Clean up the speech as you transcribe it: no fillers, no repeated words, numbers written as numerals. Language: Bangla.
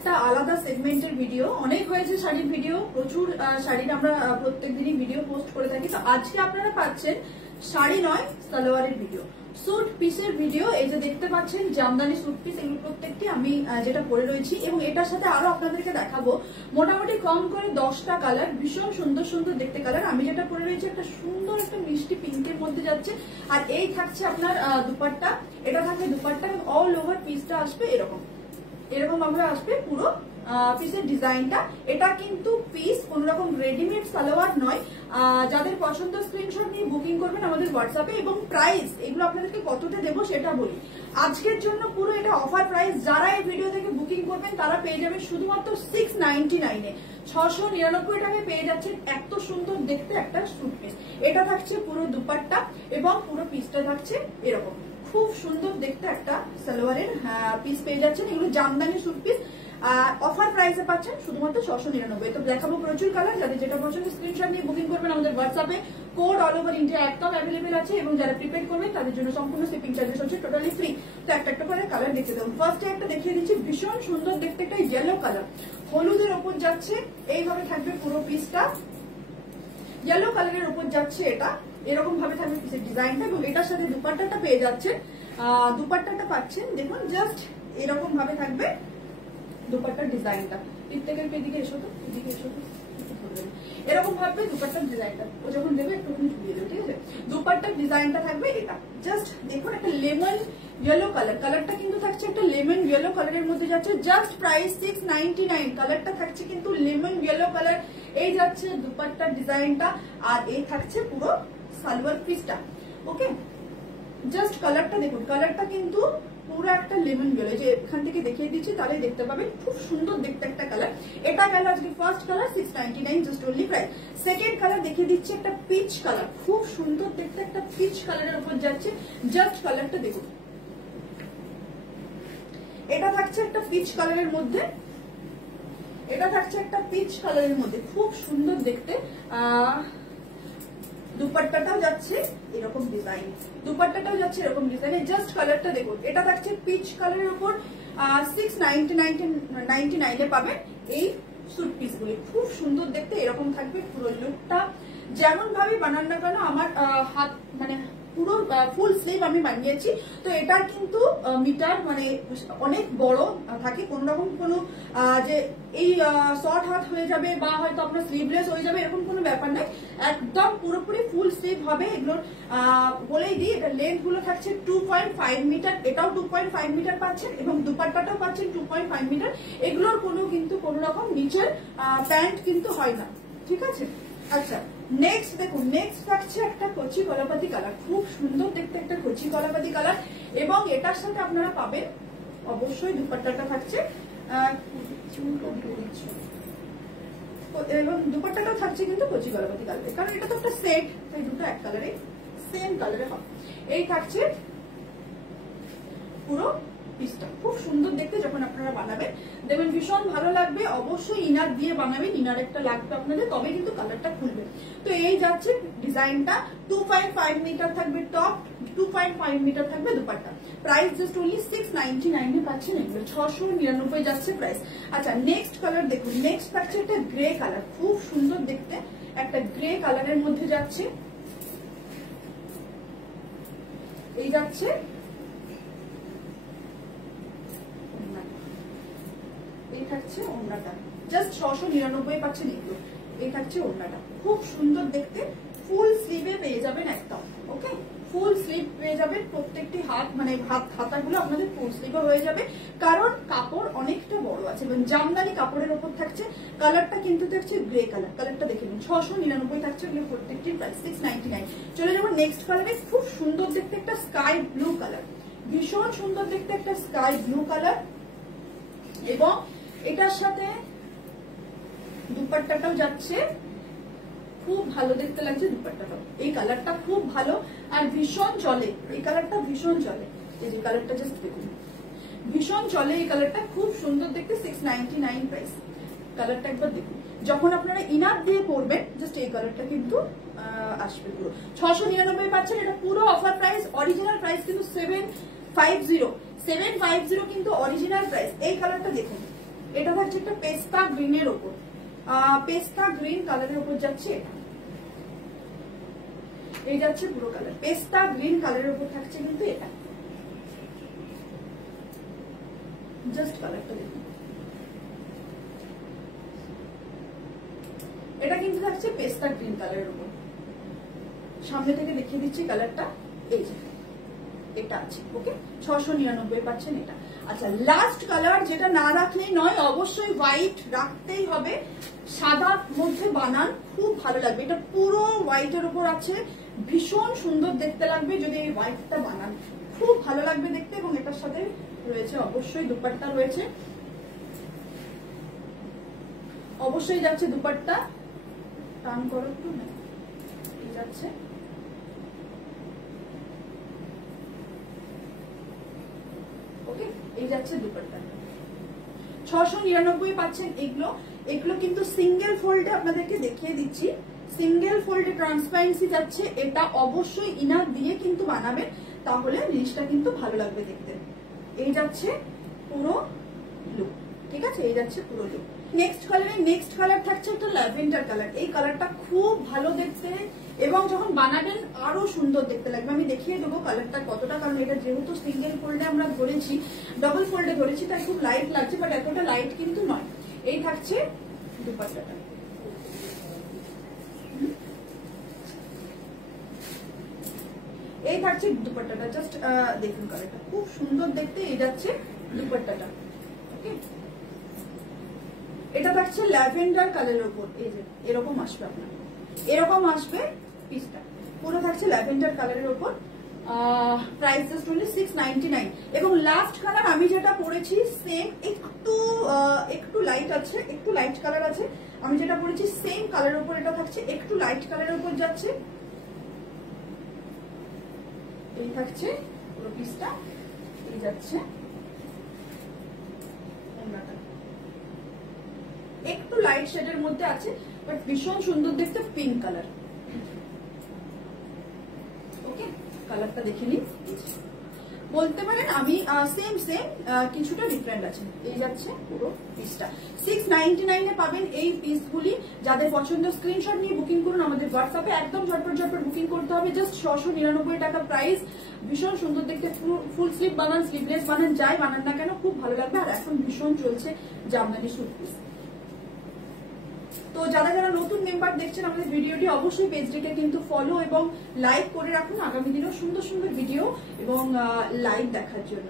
একটা আলাদা সেগমেন্টের ভিডিও, অনেক হয়েছে শাড়ির ভিডিও, প্রচুর শাড়ির আমরা প্রত্যেকদিনই ভিডিও পোস্ট করে থাকি। তো আজকে আপনারা পাচ্ছেন শাড়ি নয় সালোয়ারের ভিডিও, স্যুট পিসের ভিডিও। এই যে দেখতে পাচ্ছেন জামদানি স্যুট পিস, এগুলো প্রত্যেকটি আমি যেটা পরে রয়েছি, এবং এটার সাথে আরো আপনাদেরকে দেখাবো মোটামুটি কম করে 10টা কালার, ভীষণ সুন্দর সুন্দর দেখতে কালার। আমি যেটা পরে রয়েছি একটা সুন্দর একটা মিষ্টি পিঙ্কের মধ্যে যাচ্ছে, আর এই থাকছে আপনার দুপাট্টা, এটা থাকবে দুপাট্টা, এবং অল ওভার পিসটা আসবে এরকম ভাবে আসবে পুরো পিসের ডিজাইনটা। এটা কিন্তু পিস কোন রকম রেডিমেড সালোয়ার নয়। যাদের পছন্দ স্ক্রিনশট নিয়ে বুকিং করবেন আমাদের হোয়াটসঅ্যাপে। এবং প্রাইস এগুলো আপনাদেরকে কততে দেবো সেটা বলি। আজকের জন্য পুরো এটা অফার প্রাইস, যারা এই ভিডিও থেকে বুকিং করবেন তারা পেয়ে যাবে শুধুমাত্র 699 এ, 699 টাকায় পেয়ে যাচ্ছেন এত সুন্দর দেখতে একটা স্যুট পিস। এটা থাকছে পুরো দুপাট্টা এবং পুরো পিসটা থাকছে এরকম খুব সুন্দর দেখতে একটা সালোয়ারের পিস পেয়ে যাচ্ছেন। এগুলো জামদানি স্যুট পিস, অফার প্রাইসে পাচ্ছেন শুধুমাত্র 699। তো দেখাবো প্রচুর কালার, যাদের যেটা পছন্দ স্ক্রিনশট নিয়ে বুকিং করবেন আমাদের হোয়াটসঅ্যাপে। কোড অল ওভার ইন্ডিয়া একদম অ্যাভেলেবেল আছে, এবং যারা প্রিপেড করবেন তাদের জন্য সম্পূর্ণ শিপিং চার্জেস হচ্ছে টোটালি ফ্রি। তো একটা করে কালার দেখে দেবো। ফার্স্টে একটা দেখিয়ে দিচ্ছি, ভীষণ সুন্দর দেখতে একটা ইয়েলো কালার, হলুদের ওপর যাচ্ছে, এইভাবে থাকবে পুরো পিসটা, ইয়েলো কালারের ওপর যাচ্ছে, এটা এরকম ভাবে থাকবে পিসের ডিজাইনটা। এবং এটার সাথে দুপাট্টাটা পেয়ে যাচ্ছে, দুপাট্টাটা পাচ্ছেন দেখুন জাস্ট এরকম ভাবে থাকবে দুপাট্টার ডিজাইনটা। প্রত্যেকের এদিকে এসো তো, এদিকে এসো তো, এরকম ভাবে দুপাট্টার ডিজাইনটা ও যখন দেবে একটুখানি ঝুলিয়ে দেবে, ঠিক আছে। দুপাট্টার ডিজাইনটা থাকবে এটা, জাস্ট দেখুন একটা লেমন ইয়েলো কালার, কালারটা কিন্তু থাকছে একটা লেমন ইয়েলো কালারের মধ্যে যাচ্ছে, জাস্ট প্রাইস 699। কালারটা থাকছে কিন্তু লেমন ইয়েলো কালার, এই যাচ্ছে দুপাট্টার ডিজাইনটা, আর এই থাকছে পুরো সালোয়ার পিসটা। ওকে, জাস্ট কালারটা দেখুন, কালারটা কিন্তু পুরো একটা লেমন ইয়েলো, যে এখান থেকে দেখিয়ে দিচ্ছি তাহলে দেখতে পাবেন, খুব সুন্দর দেখতে একটা কালার। এটা গেল আজকে first colour 699 just only price. Second colour দেখিয়ে দিচ্ছি একটা পিচ কালার, খুব সুন্দর দেখতে একটা পিচ কালারের উপর যাচ্ছে, জাস্ট কালারটা দেখুন, এটা থাকছে একটা পিচ কালারের মধ্যে, এটা থাকছে একটা পিচ কালারের মধ্যে, খুব সুন্দর দেখতে। দুপাট্টাটাও যাচ্ছে এরকম ডিজাইন, দুপাট্টাটাও যাচ্ছে এরকম ডিজাইনে, জাস্ট কালারটা দেখুন। এটা থাকছে পিচ কালারের উপর, 699 এ পাবেন এই স্যুট পিস গুলি, খুব সুন্দর দেখতে এরকম থাকবে পুরো লুকটা। যেমন ভাবে বানান না কেন, আমার হাত মানে পুরো ফুল স্লিভ আমি বানিয়েছি, তো এটা কিন্তু মিটার মানে অনেক বড় থাকে, কোন রকম কোনো যে এই শর্ট হাত হয়ে যাবে বা হয়তো আপনার স্লিভলেস হয়ে যাবে এরকম কোনো ব্যাপার নাই, একদম পুরোপুরি ফুল স্লিভ হবে। এগুলোর বলেই দিই, এটা লেন্থ গুলো থাকছে 2.5 মিটার, এটাও 2.5 মিটার পাচ্ছেন, এবং দুপাট্টাটাও পাচ্ছেন 2.5 মিটার। এগুলোর কিন্তু কোনো রকম নিচের প্যান্ট কিন্তু হয় না, ঠিক আছে। আচ্ছা, নেক্সট দেখুন, নেক্সট থাকছে একটা কচি কলাপাতি কালার, খুব সুন্দর দেখতে একটা কচি কলাপাতি কালার, এবং এটার সাথে আপনারা পাবেন অবশ্যই দুপাট্টাটা থাকছে, এবং দুপাট্টাটাও থাকছে কিন্তু কচি কলাপাতি কালার, কারণ এটা তো একটা সেট, তাই দুটো এক কালারে সেম কালারে হবে। এই থাকছে পুরো পিসটা, খুব সুন্দর দেখতে, যখন আপনারা বানাবেন দেখবেন ভীষণ ভালো লাগবে। অবশ্যই ইনার দিয়ে বানাবেন, ইনার একটা লাগবে আপনাদের, তবে কিন্তু কালারটা খুলবে। তো এই যাচ্ছে ডিজাইনটা, 2.5 মিটার থাকবে টপ, 2.5 মিটার থাকবে দুপাট্টা। প্রাইস জাস্ট ওনলি 699 এ পাচ্ছেন এগুলো, 699 যাচ্ছে প্রাইস। আচ্ছা, নেক্সট কালার দেখুন, নেক্সট থাকছে একটা গ্রে কালার, খুব সুন্দর দেখতে একটা গ্রে কালারের মধ্যে যাচ্ছে, এই যাচ্ছে এই থাকছে ওড়নাটা, জাস্ট 699 পাচ্ছেন এগুলো। এই থাকছে ওড়নাটা, খুব সুন্দর দেখতে, ফুল স্লিভে পেয়ে যাবেন একদম। ওকে, ফুল স্লিভ পেয়ে যাবেন, প্রত্যেকটি হাত মানে হাতাগুলো আপনাদের ফুল স্লিভে হয়ে যাবে, কারণ কাপড় অনেকটা বড় আছে, এবং জামদানি কাপড়ের উপর থাকছে। কালারটা কিন্তু থাকছে গ্রে কালার, কালারটা দেখে নিন, 699 থাকছে এগুলো প্রত্যেকটি প্রাইস 699। চলে যাবো নেক্সট কালারে, খুব সুন্দর দেখতে একটা স্কাই ব্লু কালার, ভীষণ সুন্দর দেখতে একটা স্কাই ব্লু কালার, এবং এটার সাথে দুপাট্টাটাও যাচ্ছে, খুব ভালো দেখতে লাগছে দুপাট্টাটাও। এই কালারটা খুব ভালো আর ভীষণ চলে, এই কালারটা ভীষণ চলে, এই যে কালারটা জাস্ট দেখুন, ভীষণ চলে এই কালারটা, খুব সুন্দর দেখতে, 699 প্রাইস। কালারটা একবার দেখুন, যখন আপনারা ইনার দিয়ে পরবেন জাস্ট এই কালারটা কিন্তু আসবে পুরো। 699 পাচ্ছেন, এটা পুরো অফার প্রাইস। অরিজিনাল প্রাইস কিন্তু 750 কিন্তু অরিজিনাল প্রাইস। এই কালারটা দেখুন, এটা থাকছে একটা পেস্তা গ্রিনের ওপর, পেস্তা গ্রিন কালারের ওপর যাচ্ছে। এই যাচ্ছে পুরো কালার, পেস্তা গ্রিন কালারের উপর থাকছে কিন্তু এটা। জাস্ট কালারটা দেখুন, এটা কিন্তু থাকছে পেস্তা গ্রিন কালারের উপর। সামনে থেকে দেখিয়ে দিচ্ছি কালারটা, এই যে এটা আছে। ওকে, 699 পাচ্ছেন এটা। আচ্ছা, লাস্ট কালার যেটা না রাখলেই নয়, অবশ্যই হোয়াইট রাখতেই হবে। সাদার মধ্যে বানান খুব ভালো লাগবে, এটা পুরো হোয়াইটের উপর আছে, ভীষণ সুন্দর দেখতে লাগবে যদি এই হোয়াইটটা বানান, খুব ভালো লাগবে দেখতে। এবং এটার সাথে রয়েছে অবশ্যই দুপাট্টা রয়েছে, অবশ্যই যাচ্ছে দুপাট্টা। টান করো একটু, এই যাচ্ছে। ওকে, এই যাচ্ছে দুপাট্টা। 699 পাচ্ছেন এগুলো। এগুলো কিন্তু সিঙ্গেল ফোল্ডে আপনাদেরকে দেখিয়ে দিচ্ছি, সিঙ্গেল ফোল্ডে ট্রান্সপারেন্সি যাচ্ছে। এটা অবশ্যই ইনার দিয়ে কিন্তু বানাবেন, তাহলে জিনিসটা কিন্তু ভালো লাগবে দেখতে। এই যাচ্ছে পুরো লুক, ঠিক আছে, এই যাচ্ছে পুরো লুক। নেক্সট কালার থাকছে একটা ল্যাভেন্ডার কালার। এই কালারটা খুব ভালো দেখতে এবং যখন বানাবেন আরো সুন্দর দেখতে লাগবে। আমি দেখিয়ে দেবো কালারটা কতটা, কারণ এটা যেহেতু সিঙ্গেল ফোল্ডে আমরা ধরেছি, ডবল ফোল্ডে ধরেছি, তাই খুব লাইট লাগছে, বাট এতটা লাইট কিন্তু নয়। এই থাকছে দুপাট্টাটা, এই থাকছে দুপাট্টাটা। জাস্ট দেখুন কালারটা খুব সুন্দর দেখতে। এই যাচ্ছে দুপাট্টাটা। ওকে, এটা থাকছে ল্যাভেন্ডার কালারের উপর। এই যে এরকম আসবে আপনার, এরকম আসবে পিসটা, পুরো থাকছে ল্যাভেন্ডার কালারের উপর। Price just only 699। এবং লাস্ট কালার আমি যেটা পরেছি সেম, একটু লাইট আছে, একটু লাইট কালার আছে। আমি যেটা পরেছি সেম কালারের উপর এটা থাকছে, একটু লাইট কালারের উপর যাচ্ছে। এই থাকছে পুরো পিসটা, এই যাচ্ছে একটু লাইট শেডের মধ্যে আছে, বাট ভীষণ সুন্দর দেখতে, পিঙ্ক কালার। ওকে, কালারটা দেখে নিন। বলতে পারেন আমি সেম কিছুটা ডিফারেন্ট আছে। এই যাচ্ছে পুরো পিসটা। 699 পাবেন এই পিসগুলি। যাদের পছন্দ স্ক্রিনশট নিয়ে বুকিং করুন আমাদের হোয়াটসঅ্যাপে, একদম ঝটপট বুকিং করতে হবে। জাস্ট 699 টাকা প্রাইস। ভীষণ সুন্দর দেখতে, ফুল স্লিভ বানান, স্লিভলেস বানান, যাই বানান না কেন খুব ভালো লাগবে। আর এখন ভীষণ চলছে জামদানি স্যুট পিস। তো যারা যারা নতুন মেম্বার দেখছেন আমাদের ভিডিওটি, অবশ্যই পেজটিকে কিন্তু ফলো এবং লাইক করে রাখুন আগামী দিনেও সুন্দর সুন্দর ভিডিও এবং লাইভ দেখার জন্য।